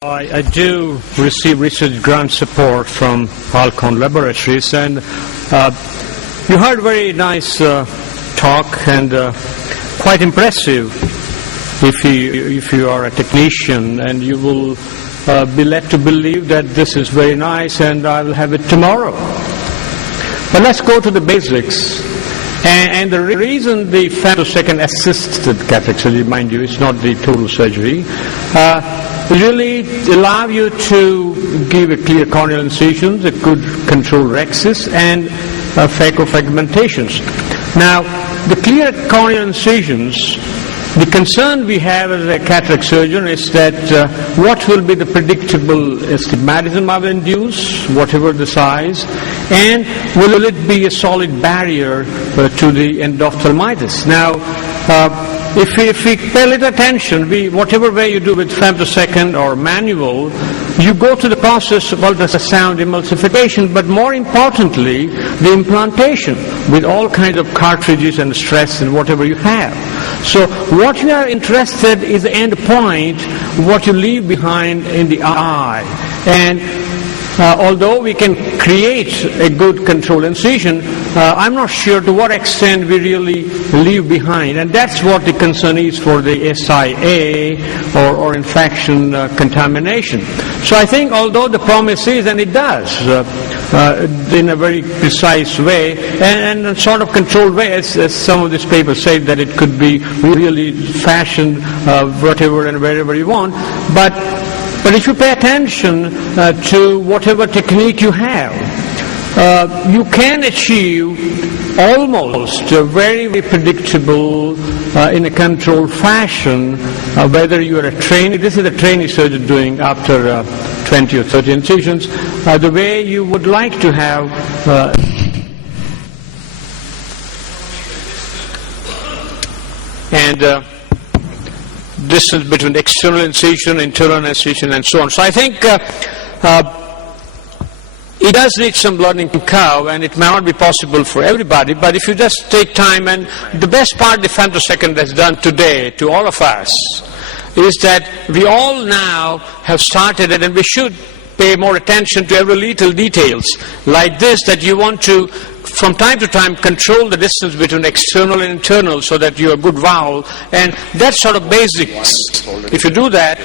I do receive research grant support from Alcon Laboratories, and you heard very nice talk and quite impressive if you are a technician, and you will be led to believe that this is very nice and I will have it tomorrow. But let's go to the basics. And the reason the femtosecond assisted cataract surgery, mind you, it's not the total surgery, really allow you to give a clear corneal incisions, a good controlled rhexis, and phacophagmentations. Now, the clear corneal incisions, the concern we have as a cataract surgeon is that what will be the predictable astigmatism I will induce, whatever the size, and will it be a solid barrier to the endophthalmitis. Now, if we pay little attention, whatever way you do with femtosecond or manual, you go through the process of ultrasound emulsification, but more importantly, the implantation with all kinds of cartridges and stress and whatever you have. So what we are interested is the end point, what you leave behind in the eye. And although we can create a good control incision, I'm not sure to what extent we really leave behind. And that's what the concern is for the SIA or infection contamination. So I think although the promise is, and it does, in a very precise way, and a sort of controlled way, as some of these papers say, that it could be really fashioned whatever and wherever you want. But if you pay attention to whatever technique you have, you can achieve almost a very predictable, in a controlled fashion, whether you are a trainee, this is a trainee surgeon doing after 20 or 30 incisions, the way you would like to have distance between external incision, internal incision, and so on. So I think it does need some learning curve, and it may not be possible for everybody, but if you just take time, and the best part the femtosecond has done today to all of us is that we all now have started it, and we should pay more attention to every little details like this, that you want to from time to time control the distance between external and internal so that you have a good vowel, and that sort of basics, if you do that,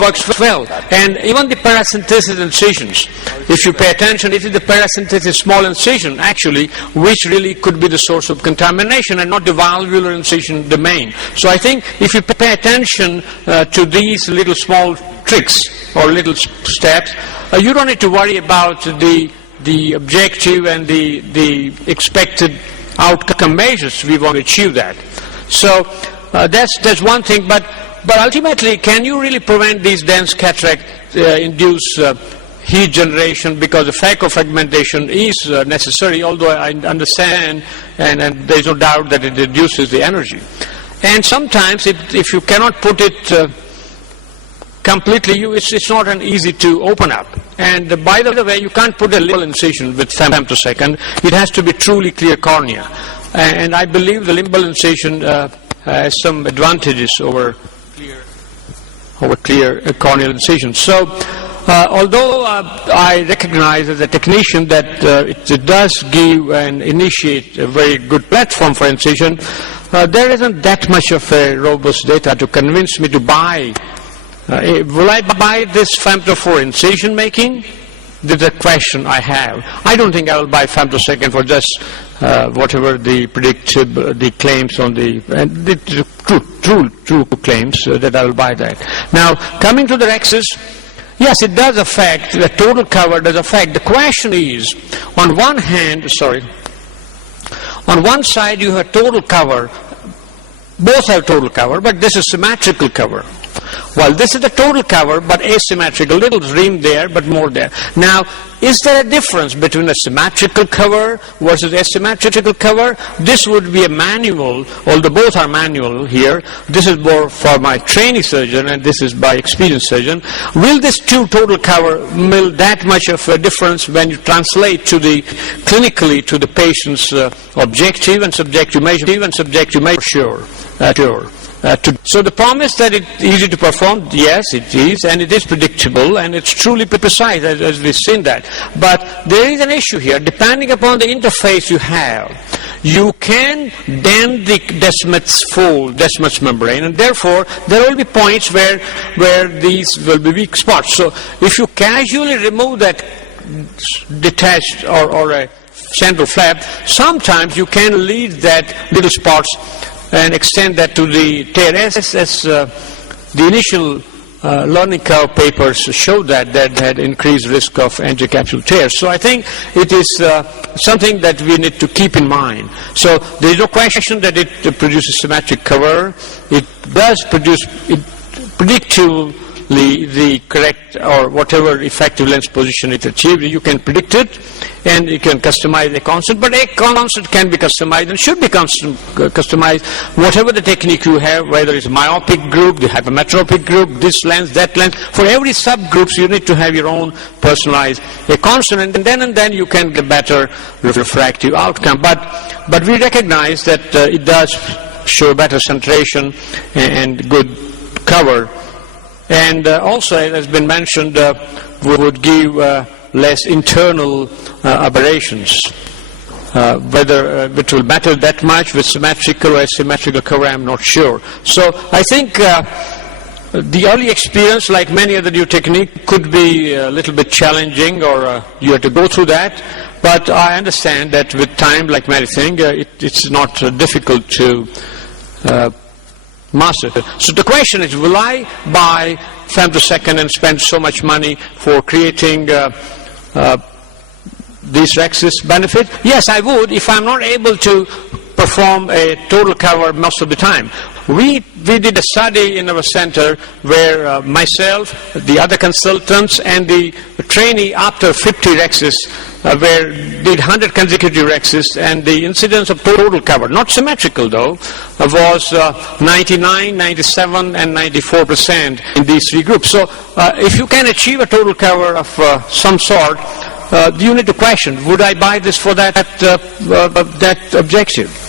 works well. And even the paracentesis incisions, if you pay attention, it is the paracentesis small incision actually which really could be the source of contamination and not the valvular incision domain. So I think if you pay attention to these little small tricks or little steps, you don't need to worry about the objective and the expected outcome measures. We want to achieve that. So that's one thing, but ultimately, can you really prevent these dense cataract induce heat generation, because the phacophagmentation is necessary, although I understand and there's no doubt that it reduces the energy. And sometimes if you cannot put it completely, it's not an easy to open up. And by the way, you can't put a limbal incision with femtosecond. It has to be truly clear cornea. And I believe the limbal incision has some advantages over clear corneal incision. So although I recognize as a technician that it does give and initiate a very good platform for incision, there isn't that much of a robust data to convince me to buy. Will I buy this femto for incision making? That's a question I have. I don't think I will buy femtosecond for just whatever the predictive, the claims on the true claims that I will buy that. Now, coming to the rhexis, yes, it does affect, the total cover does affect. The question is, on one hand, on one side you have total cover, both have total cover, but this is symmetrical cover. Well, this is the total cover, but asymmetrical, little rim there, but more there. Now, is there a difference between a symmetrical cover versus asymmetrical cover? This would be a manual, although both are manual here. This is more for my trainee surgeon, and this is by experienced surgeon. Will this two total cover make that much of a difference when you translate to the clinically to the patient's objective and subjective measure? Sure. So the promise that it's easy to perform, yes, it is, and it is predictable, and it's truly precise, as we've seen that. But there is an issue here. Depending upon the interface you have, you can dent the Descemet's membrane, and therefore there will be points where these will be weak spots. So if you casually remove that detached or a central flap, sometimes you can lead that little spots and extend that to the tear, as the initial learning curve papers showed that had increased risk of angiocapsular tears. So I think it is something that we need to keep in mind. So there is no question that it produces symmetric cover. It does produce predictably the correct or whatever effective lens position it achieves. You can predict it, and you can customize a constant, but a constant can be customized and should be customized, whatever the technique you have, whether it's myopic group, the hypermetropic group, this lens, that lens. For every subgroups, you need to have your own personalized a constant, and then you can get better refractive outcome. But we recognize that it does show better centration and good cover. And also, as has been mentioned, would give less internal aberrations. Whether it will matter that much with symmetrical or asymmetrical cover, I'm not sure. So I think the early experience, like many other new technique, could be a little bit challenging, or you have to go through that. But I understand that with time, like many things, it's not difficult to master. So the question is, will I buy femtosecond and spend so much money for creating these rhexis benefit? Yes, I would, if I'm not able to perform a total cover most of the time. We did a study in our center where myself, the other consultants, and the trainee after 50 rhexis did 100 consecutive rhexis, and the incidence of total cover, not symmetrical though, was 99, 97, and 94% in these three groups. So if you can achieve a total cover of some sort, you need to question, would I buy this for that objective?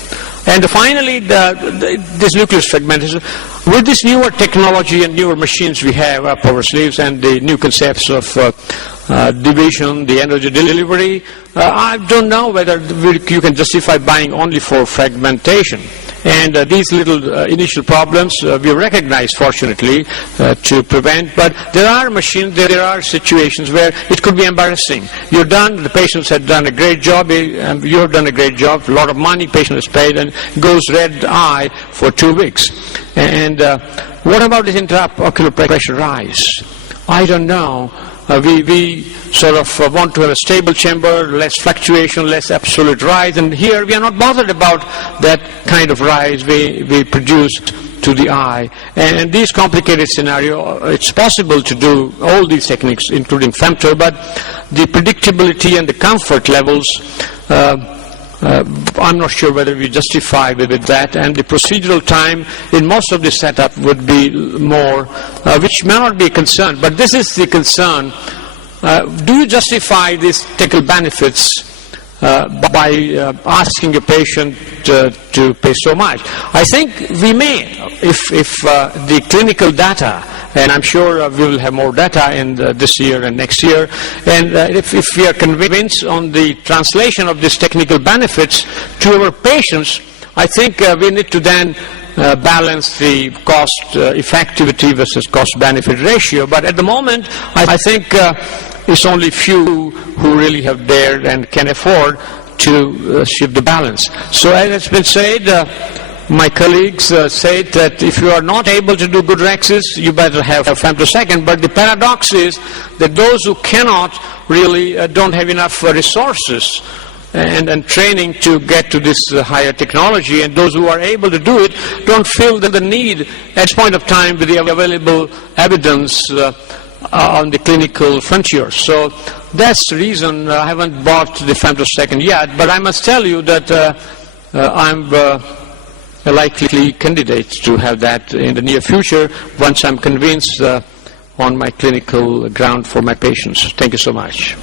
And finally, this nucleus fragmentation. With this newer technology and newer machines we have up our sleeves, and the new concepts of division, the energy delivery, I don't know whether you can justify buying only for fragmentation. And these little initial problems we recognize, fortunately, to prevent. But there are machines, there are situations where it could be embarrassing. You're done, the patients have done a great job, you've done a great job, a lot of money, patient is paid, and goes red eye for 2 weeks. And what about this intraocular pressure rise? I don't know. We sort of want to have a stable chamber, less fluctuation, less absolute rise, and here we are not bothered about that kind of rise we produce to the eye. And in these complicated scenario, it's possible to do all these techniques, including femto, but the predictability and the comfort levels, I'm not sure whether we justify with that, and the procedural time in most of the setup would be more, which may not be a concern, but this is the concern. Do you justify these technical benefits by asking a patient to pay so much? I think we may, if the clinical data, and I'm sure we will have more data in this year and next year, and if we are convinced on the translation of these technical benefits to our patients, I think we need to then balance the cost effectivity versus cost benefit ratio. But at the moment, I think it's only few who really have dared and can afford to shift the balance. So as it's been said, my colleagues said that if you are not able to do good rhexis, you better have a femtosecond. But the paradox is that those who cannot really don't have enough resources and training to get to this higher technology, and those who are able to do it don't feel the need at this point of time with the available evidence on the clinical frontier. So that's the reason I haven't bought the femtosecond yet, but I must tell you that I'm a likely candidate to have that in the near future once I'm convinced on my clinical ground for my patients. Thank you so much.